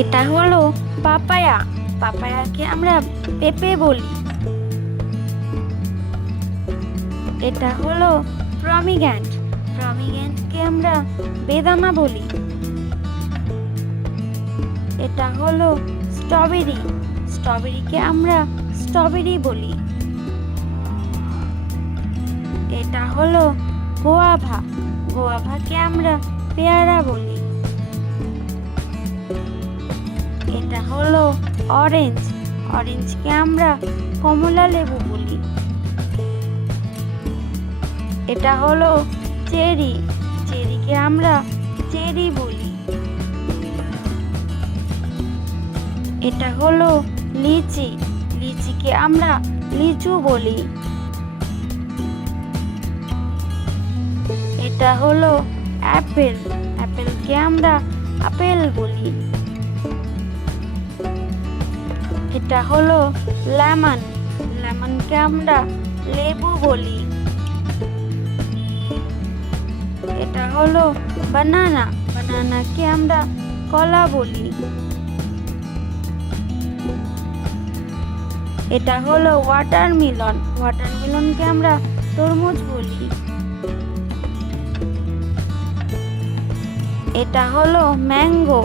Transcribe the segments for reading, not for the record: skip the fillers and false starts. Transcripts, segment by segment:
এটা হলো পাপায়া। পাপায়াকে আমরা পেঁপে বলি। এটা হলো প্রমিগ্যান্ট। প্রমিগ্যান্টকে আমরা বেদানা বলি। এটা হলো স্ট্রবেরি। স্ট্রবেরিকে আমরা স্ট্রবেরি বলি। এটা হলো গোয়াভা। গোয়াভাকে আমরা পেয়ারা বলি। এটা হলো অরেঞ্জ। অরেঞ্জকে আমরা কমলা লেবু বলি। এটা হলো চেরি। চেরিকে আমরা চেরি বলি। এটা হলো লিচি। লিচিকে আমরা লিচু বলি। এটা হলো অ্যাপেল। অ্যাপেলকে আমরা আপেল বলি। এটা হলো লেমন। লেমনকে আমরা লেবু বলি। এটা হলো বানানা। বানানাকে আমরা কলা বলি। এটা হলো ওয়াটারমেলন। ওয়াটারমেলনকে আমরা তরমুজ বলি। এটা হলো ম্যাঙ্গো।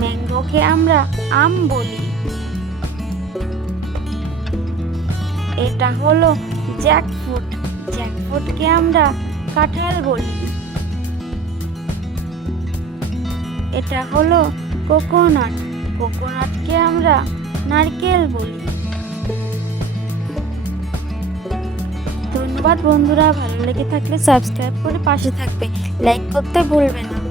ম্যাঙ্গোকে আমরা আম বলি। এটা হলো জ্যাকফ্রুট। জ্যাকফ্রুটকে আমরা কাঁঠাল বলি। এটা হলো কোকোনাট। কোকোনাটকে আমরা নারকেল বলি। ধন্যবাদ বন্ধুরা, ভালো লেগে থাকলে সাবস্ক্রাইব করে পাশে থাকবে, লাইক করতে ভুলবে না।